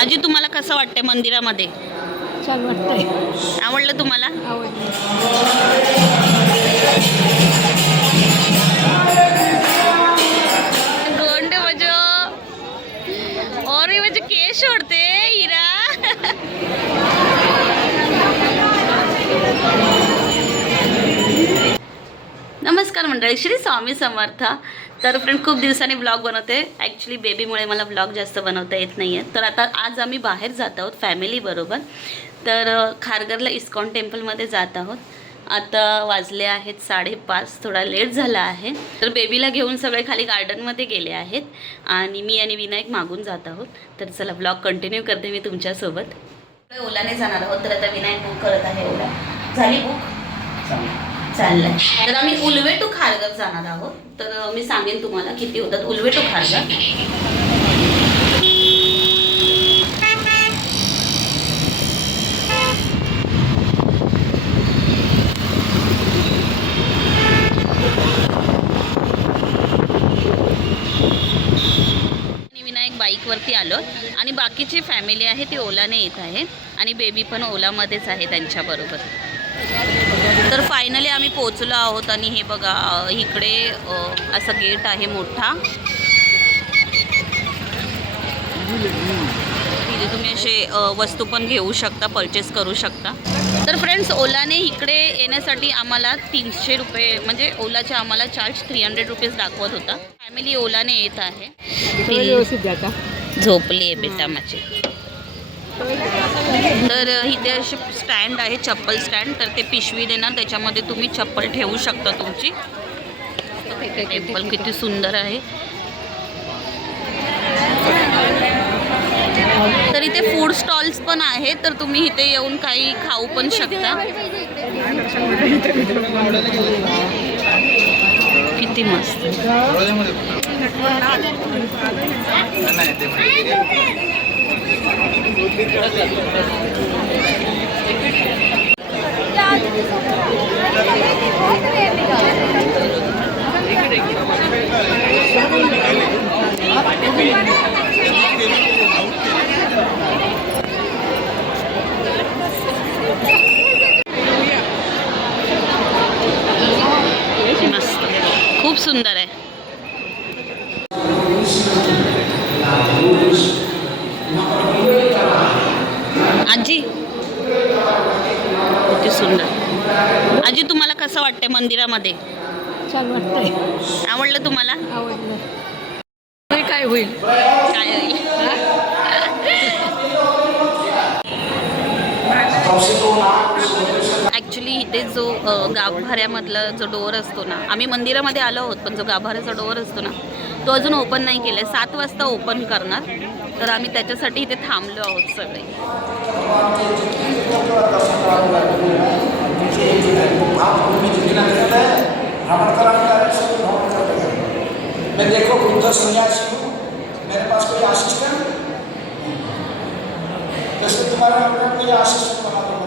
आजी तुम्हाला कसं वाटतंय मंदिरामध्ये? छान वाटतंय. आवडलं तुम्हाला? आवडलं. गोंड बजो और ये बजो केश उड़ते हीरा. नमस्कार मंडळी, श्री स्वामी समर्थ. तर फ्रेंड खूप दिवसांनी ब्लॉग बनवते. ॲक्च्युली बेबीमुळे मला ब्लॉग जास्त बनवता येत नाही आहे. तर आता आज आम्ही बाहेर जात आहोत फॅमिलीबरोबर. तर खारघरला इस्कॉन टेम्पलमध्ये जात आहोत. आता वाजले आहेत 5:30, थोडा लेट झाला आहे. तर बेबीला घेऊन सगळे खाली गार्डनमध्ये गेले आहेत आणि मी आणि विनायक मागून जात आहोत. तर चला ब्लॉग कंटिन्यू करते मी तुमच्यासोबत. ओलाने जाणार आहोत. तर आता विनायक बुक करत आहे. ओला झाली बुक? चाललंय. तर आम्ही उलवे टू खारघर जाणार आहोत. तर मी सांगेन तुम्हाला किती होतात उलवे टू खारघर. विनायक बाईकवरती आलो आणि बाकीची फॅमिली आहे ती ओलाने येत आहे आणि बेबी पण ओलामध्येच आहे त्यांच्याबरोबर. तर फायनली आम्ही पोचलो आहोत आणि हे बघा इकडे असं गेट आहे मोठा. तिथे तुम्ही असे वस्तू पण घेऊ शकता, परचेस करू शकता. तर फ्रेंड्स ओलाने इकडे येण्यासाठी आम्हाला 300 रुपये म्हणजे ओलाचे आम्हाला चार्ज 300 रुपीज दाखवत होता. फॅमिली ओलाने येत आहे. झोपली आहे बेटा माझी. तर इथे असे स्टँड आहे, चप्पल स्टँड. तर ते पिशवी देणार, त्याच्यामध्ये तुम्ही चप्पल ठेवू शकता तुमची. टेम्पल किती सुंदर आहे. तर इथे फूड स्टॉल्स पण आहे, तर तुम्ही इथे येऊन काही खाऊ पण शकता. किती मस्त. मस्त, खूप सुंदर आहे. आजी किती सुंदर. आजी तुम्हाला कसं वाटतंय मंदिरामध्ये? छान वाटतंय. आवडलं तुम्हाला? आवडलं. काय होईल? काय होईल? ॲक्च्युली इथे जो गाभाऱ्यामधला जो डोअर असतो ना, आम्ही मंदिरामध्ये आलो आहोत पण जो गाभाऱ्याचा डोअर असतो ना तो अजून ओपन नाही केला आहे. 7 वाजता ओपन करणार. तर आम्ही त्याच्यासाठी इथे थांबलो आहोत सगळे. देखो बुद्ध सन्यासी हूँ, मेरे पास कोई असिस्टेंट जैसे तुम्हारा कोई असिस्टेंट बना दो.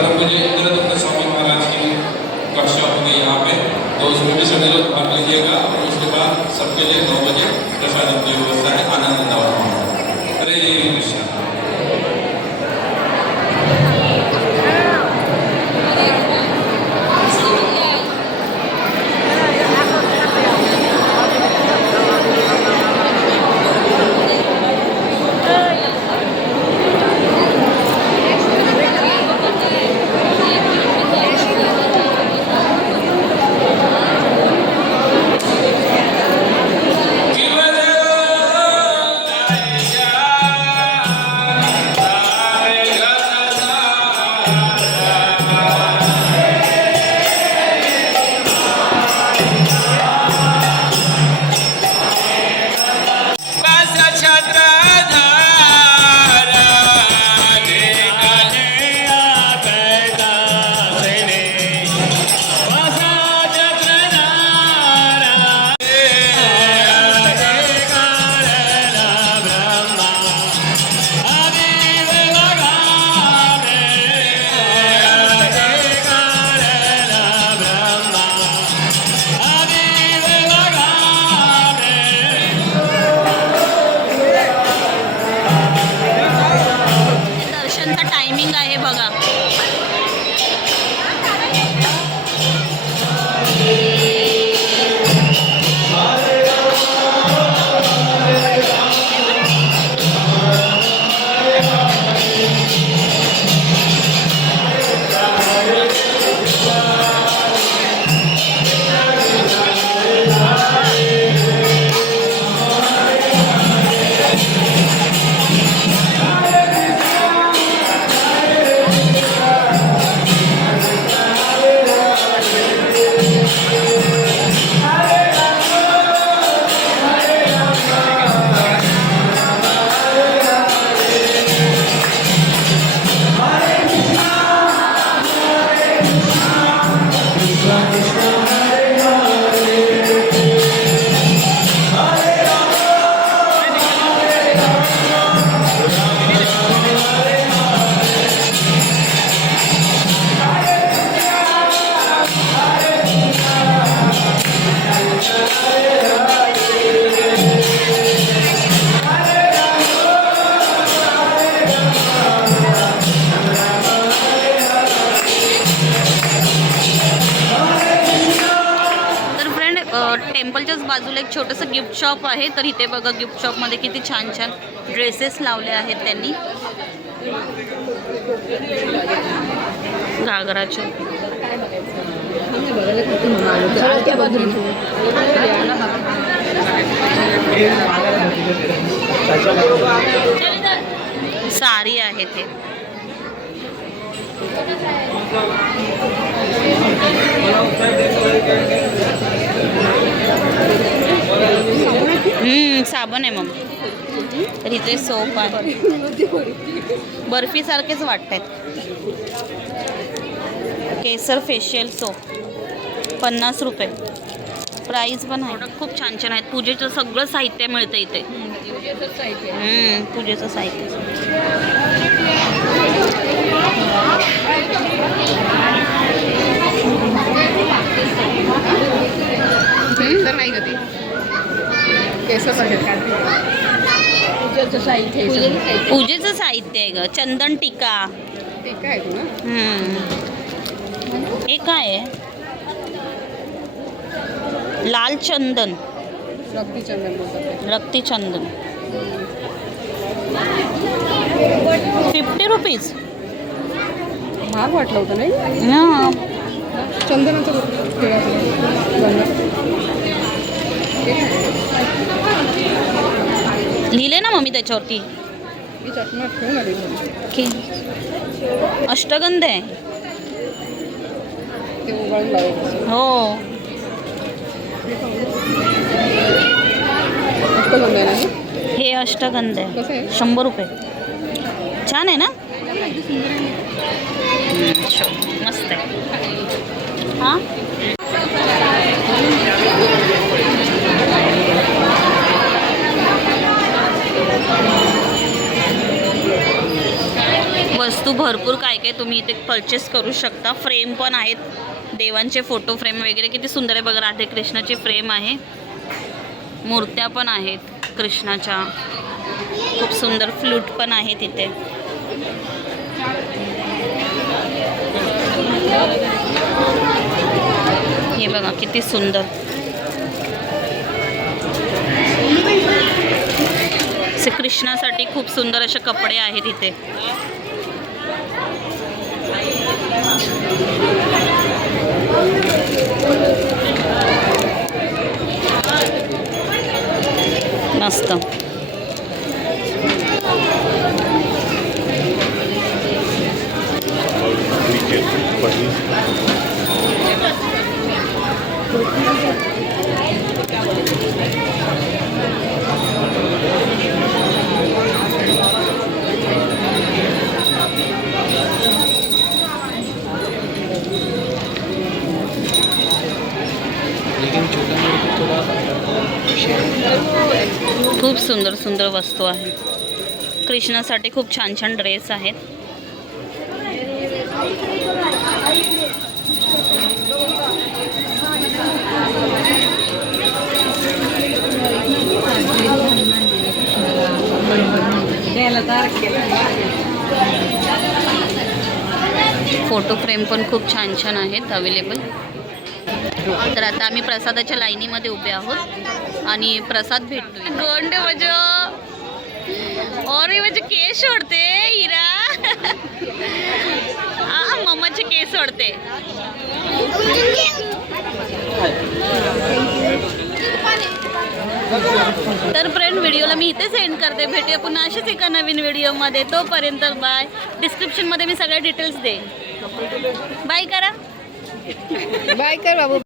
परम पूज्य इंद्रदत्त स्वामी महाराज की कक्षा होगी यहाँ पे, तो उसमें भी सभी लोग भाग लीजिएगा। और उसके बाद सबके लिए 9 बजे प्रसाद की व्यवस्था है, आनंद दावा। हरे कृष्ण। दर्शनचा टायमिंग आहे बघा. टेम्पलच्याच बाजूला एक छोटंसं गिफ्ट शॉप आहे. तर इथे बघा गिफ्ट शॉपमध्ये किती छान छान ड्रेसेस लावले आहेत त्यांनी. घागरा चोली. साडी आहे ते. साबण आहे मग. तर इथे सोप आहे. बर्फी सारखेच वाटतात. केसर फेशियल सोप 50 रुपये. प्राईस पण आहे. खूप छान छान आहेत. पूजेचं सगळं साहित्य मिळतं इथे. पूजेचं साहित्य. नाही गती पूजेचं साहित्य. पूजेचं साहित्य आहे ग. चंदन टीका. टीका आहे तुला. हे काय आहे? लाल चंदन. रक्ती चंदन बोलतात. रक्ती चंदन 50 रुपीज. महाग वाटलं होतं नाही. हां. चंदनाचं लिहिले ना मम्मी त्याच्यावरती. मी चटणट ठेवून आली. ओके. अष्टगंध आहे. ते उघडून लावायचं. हो. अष्टगंध आहे ना हे अष्टगंध आहे. कसं आहे? 100 रुपये. छान आहे ना. मस्त आहे. हां. वस्तू भरपूर काय काय तुम्ही इथे परचेस करू शकता. फ्रेम पण आहेत, देवांचे फोटो फ्रेम वगैरे किती सुंदर आहे बघा. राधे कृष्णाची फ्रेम आहे, मूर्त्या पण आहेत कृष्णाच्या, खूप सुंदर फ्लूट पण आहे तिथे. हे बघा किती सुंदर. असे कृष्णासाठी खूप सुंदर असे कपडे आहेत इथे. मस्त. खूप सुंदर सुंदर वस्तू आहे. कृष्णासाठी खूप छान छान ड्रेस आहेत. फोटो फ्रेम पण खूप छान छान आहेत अवेलेबल. तर आता आम्ही प्रसादाच्या लाईनीमध्ये उभे आहोत आणि प्रसाद भेटतोय. गोंडे वजो और म्हणजे केस सोडते हिरा. मम्माचे केस सोडते. तर फ्रेंड व्हिडिओला मी इथेच एंड करते. भेटूया पुन्हा अशीच एका नवीन व्हिडिओमध्ये. तोपर्यंत बाय. डिस्क्रिप्शनमध्ये मी सगळे डिटेल्स देईन. बाय करा. बाय कर बाबू.